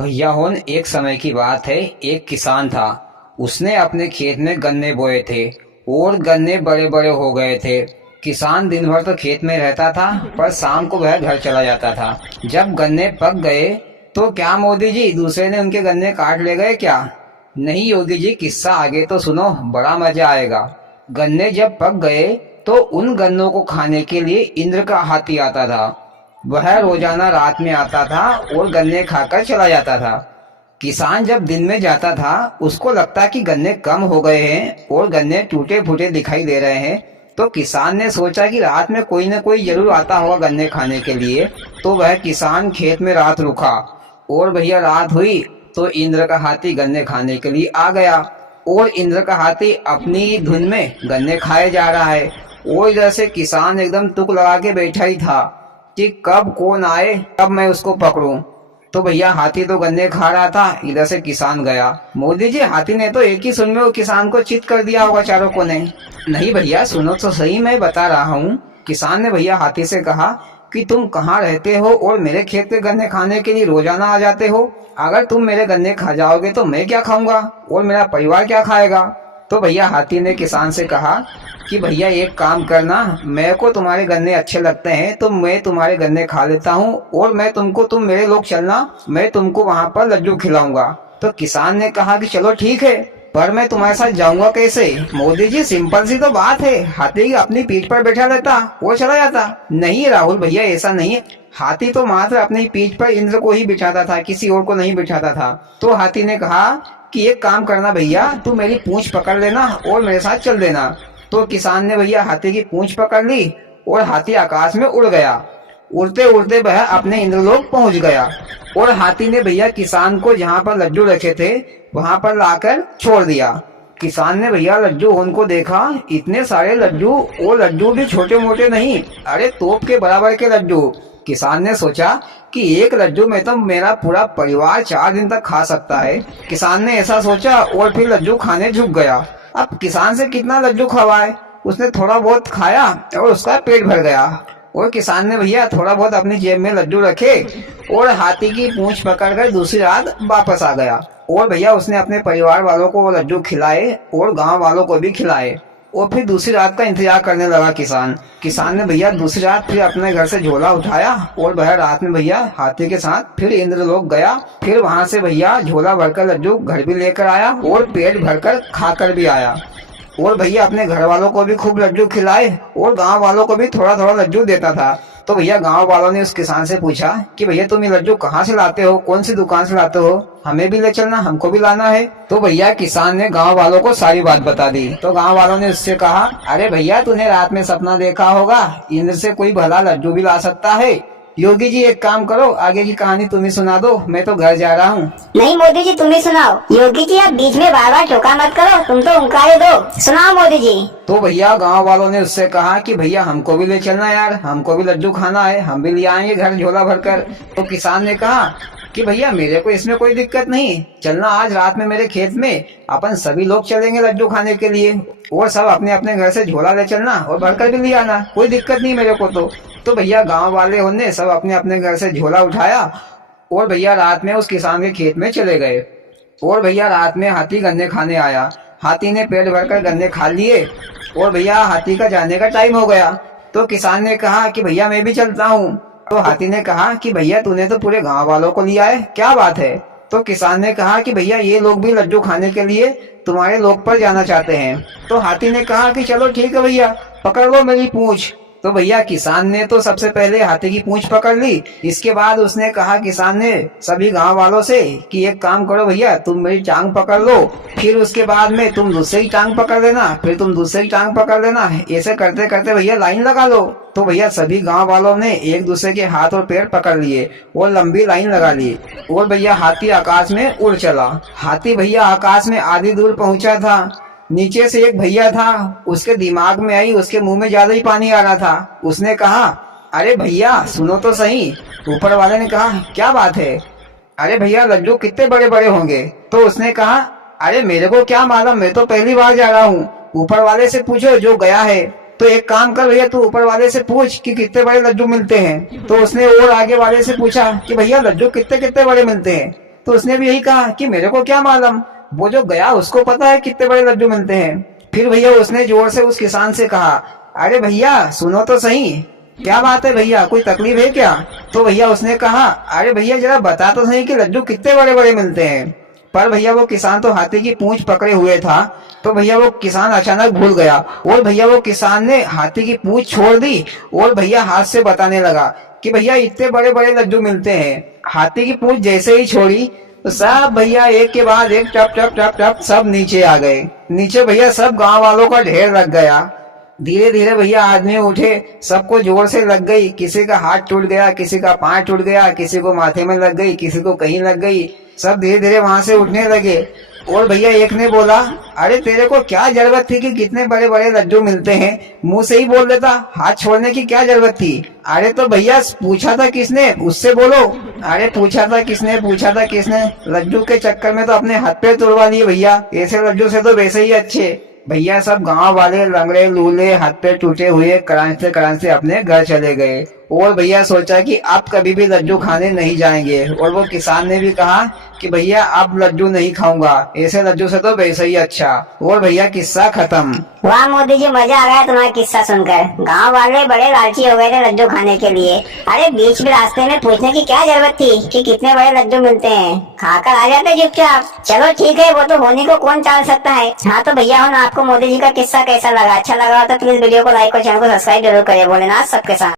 भैया होन एक समय की बात है। एक किसान था। उसने अपने खेत में गन्ने बोए थे और गन्ने बड़े बड़े हो गए थे। किसान दिन भर तो खेत में रहता था, पर शाम को वह घर चला जाता था। जब गन्ने पक गए तो क्या मोदी जी दूसरे ने उनके गन्ने काट ले गए क्या? नहीं योगी जी, किस्सा आगे तो सुनो, बड़ा मजा आएगा। गन्ने जब पक गए तो उन गन्नों को खाने के लिए इंद्र का हाथी आता था। वह रोजाना रात में आता था और गन्ने खाकर चला जाता था। किसान जब दिन में जाता था, उसको लगता कि गन्ने कम हो गए हैं और गन्ने टूटे फूटे दिखाई दे रहे हैं। तो किसान ने सोचा कि रात में कोई न कोई जरूर आता होगा गन्ने खाने के लिए। तो वह किसान खेत में रात रुका और भैया रात हुई तो इंद्र का हाथी गन्ने खाने के लिए आ गया। और इंद्र का हाथी अपनी धुन में गन्ने खाए जा रहा है और इधर से किसान एकदम तुक लगा के बैठा ही था कि कब कौन आए, कब मैं उसको पकड़ूं। तो भैया हाथी तो गन्ने खा रहा था, इधर से किसान गया। मोदी जी, हाथी ने तो एक ही सुन में वो किसान को चित कर दिया होगा चारों को ने। नहीं भैया, सुनो तो सही, मैं बता रहा हूँ। किसान ने भैया हाथी से कहा कि तुम कहाँ रहते हो और मेरे खेत के गन्ने खाने के लिए रोजाना आ जाते हो? अगर तुम मेरे गन्ने खा जाओगे तो मैं क्या खाऊंगा और मेरा परिवार क्या खाएगा? तो भैया हाथी ने किसान से कहा कि भैया एक काम करना, मेरे को तुम्हारे गन्ने अच्छे लगते हैं तो मैं तुम्हारे गन्ने खा लेता हूँ और मैं तुमको, तुम मेरे लोग चलना, मैं तुमको वहाँ पर लड्डू खिलाऊंगा। तो किसान ने कहा कि चलो ठीक है, पर मैं तुम्हारे साथ जाऊंगा कैसे? मोदी जी, सिंपल सी तो बात है, हाथी अपनी पीठ पर बैठा रहता वो चला जाता। नहीं राहुल भैया, ऐसा नहीं है। हाथी तो मात्र अपनी पीठ पर इंद्र को ही बिठाता था, किसी और को नहीं बिठाता था। तो हाथी ने कहा कि एक काम करना भैया, तू मेरी पूंछ पकड़ लेना और मेरे साथ चल देना। तो किसान ने भैया हाथी की पूंछ पकड़ ली और हाथी आकाश में उड़ गया। उड़ते उड़ते वह अपने इंद्रलोक पहुंच गया और हाथी ने भैया किसान को जहाँ पर लड्डू रखे थे वहां पर लाकर छोड़ दिया। किसान ने भैया लड्डू उनको देखा, इतने सारे लड्डू, वो लड्डू भी छोटे मोटे नहीं, अरे तोप के बराबर के लड्डू। किसान ने सोचा कि एक लड्डू में तो मेरा पूरा परिवार 4 दिन तक खा सकता है। किसान ने ऐसा सोचा और फिर लड्डू खाने झुक गया। अब किसान से कितना लड्डू खवाए, उसने थोड़ा बहुत खाया और उसका पेट भर गया। और किसान ने भैया थोड़ा बहुत अपनी जेब में लड्डू रखे और हाथी की पूंछ पकड़कर दूसरी रात वापस आ गया। और भैया उसने अपने परिवार वालों को वो लड्डू खिलाए और गांव वालों को भी खिलाए। और फिर दूसरी रात का इंतजार करने लगा किसान ने भैया दूसरी रात फिर अपने घर से झोला उठाया और वह रात में भैया हाथी के साथ फिर इंद्रलोक गया। फिर वहां से भैया झोला भरकर लड्डू घर भी लेकर आया और पेट भरकर खाकर भी आया। और भैया अपने घर वालों को भी खूब लड्डू खिलाए और गांव वालों को भी थोड़ा थोड़ा लड्डू देता था। तो भैया गांव वालों ने उस किसान से पूछा कि भैया तुम ये लड्डू कहाँ से लाते हो, कौन सी दुकान से लाते हो, हमें भी ले चलना, हमको भी लाना है। तो भैया किसान ने गांव वालों को सारी बात बता दी। तो गांव वालों ने उससे कहा, अरे भैया तूने रात में सपना देखा होगा, इंद्र से कोई भला लड्डू भी ला सकता है। योगी जी एक काम करो, आगे की कहानी तुम ही सुना दो, मैं तो घर जा रहा हूँ। नहीं मोदी जी, तुम ही सुनाओ। योगी जी आप बीच में बार बार टोका मत करो, तुम तो उंकारे दो, सुनाओ मोदी जी। तो भैया गांव वालों ने उससे कहा कि भैया हमको भी ले चलना यार, हमको भी लड्डू खाना है, हम भी ले आएंगे घर झोला भरकर। तो किसान ने कहा कि भैया मेरे को इसमें कोई दिक्कत नहीं, चलना आज रात में मेरे खेत में, अपन सभी लोग चलेंगे लड्डू खाने के लिए और सब अपने अपने घर से झोला ले चलना और भरकर भी ले आना, कोई दिक्कत नहीं मेरे को। तो भैया गांव वाले होने सब अपने अपने घर से झोला उठाया और भैया रात में उस किसान के खेत में चले गए। और भैया रात में हाथी गन्ने खाने आया। हाथी ने पेट भरकर गन्ने खा लिए और भैया हाथी का जाने का टाइम हो गया। तो किसान ने कहा कि भैया मैं भी चलता हूँ। तो हाथी ने कहा कि भैया तूने तो पूरे गांव वालों को लिया है, क्या बात है? तो किसान ने कहा कि भैया ये लोग भी लड्डू खाने के लिए तुम्हारे लोग पर जाना चाहते हैं। तो हाथी ने कहा कि चलो ठीक है भैया, पकड़ लो मेरी पूंछ। तो भैया किसान ने तो सबसे पहले हाथी की पूंछ पकड़ ली। इसके बाद उसने कहा किसान ने सभी गांव वालों से कि एक काम करो भैया, तुम मेरी टांग पकड़ लो, फिर उसके बाद में तुम दूसरी टांग पकड़ लेना, फिर तुम दूसरी टांग पकड़ लेना, ऐसे करते करते भैया लाइन लगा लो। तो भैया सभी गांव वालों ने एक दूसरे के हाथ और पैर पकड़ लिए और लंबी लाइन लगा ली और भैया हाथी आकाश में उड़ चला। हाथी भैया आकाश में आधी दूर पहुंचा था। नीचे से एक भैया था, उसके दिमाग में आई, उसके मुंह में ज्यादा ही पानी आ रहा था। उसने कहा, अरे भैया सुनो तो सही। ऊपर वाले ने कहा, क्या बात है? अरे भैया लड्डू कितने बड़े बड़े होंगे? तो उसने कहा, अरे मेरे को क्या मालूम, मैं तो पहली बार जा रहा हूँ, ऊपर वाले से पूछो जो गया है। तो एक काम कर भैया, तू ऊपर वाले से पूछ कि कितने बड़े लड्डू मिलते हैं। तो उसने और आगे वाले से पूछा कि भैया लड्डू कितने कितने बड़े मिलते हैं। तो उसने भी यही कहा कि मेरे को क्या मालूम, वो जो गया उसको पता है कितने बड़े लड्डू मिलते हैं। फिर भैया उसने जोर से उस किसान से कहा, अरे भैया सुनो तो सही, क्या बात है भैया, कोई तकलीफ है क्या? तो भैया उसने कहा, अरे भैया जरा बता तो सही कि लड्डू कितने बड़े बड़े मिलते हैं। पर भैया वो किसान तो हाथी की पूंछ पकड़े हुए था, तो भैया वो किसान अचानक भूल गया और भैया वो किसान ने हाथी की पूंछ छोड़ दी और भैया हाथ से बताने लगा कि भैया इतने बड़े बड़े लड्डू मिलते हैं। हाथी की पूंछ जैसे ही छोड़ी तो सब भैया एक के बाद एक टप टप टप टप सब नीचे आ गए। नीचे भैया सब गांव वालों का ढेर लग गया। धीरे धीरे भैया आदमी उठे, सबको जोर से लग गई, किसी का हाथ टूट गया, किसी का पांव टूट गया, किसी को माथे में लग गई, किसी को कहीं लग गई। सब धीरे धीरे वहां से उठने लगे और भैया एक ने बोला, अरे तेरे को क्या जरूरत थी कि कितने बड़े बड़े लड्डू मिलते हैं, मुंह से ही बोल देता, हाथ छोड़ने की क्या जरूरत थी? अरे तो भैया पूछा था किसने, उससे बोलो। अरे पूछा था किसने, लड्डू के चक्कर में तो अपने हाथ पे तोड़वा लिए भैया, ऐसे लड्डू से तो वैसे ही अच्छे। भैया सब गांव वाले लंगड़े लूले हाथ पे टूटे हुए करांचते अपने घर चले गए और भैया सोचा कि अब कभी भी लड्डू खाने नहीं जाएंगे। और वो किसान ने भी कहा कि भैया अब लड्डू नहीं खाऊंगा, ऐसे लड्डू से तो वैसे ही अच्छा। और भैया किस्सा खत्म। वाह मोदी जी, मजा आ गया तुम्हारा किस्सा सुनकर। गांव वाले बड़े लालची हो गए थे लड्डू खाने के लिए। अरे बीच में रास्ते में पूछने की क्या जरूरत थी कि कितने बड़े लड्डू मिलते हैं, खाकर आ जाते चुपचाप। चलो ठीक है, वो तो होने को कौन टाल सकता है। हाँ तो भैया आपको मोदी जी का किस्सा कैसा लगा? अच्छा लगा तो प्लीज वीडियो को लाइक और चैनल को सब्सक्राइब जरूर करें। भोलेनाथ सबके साथ।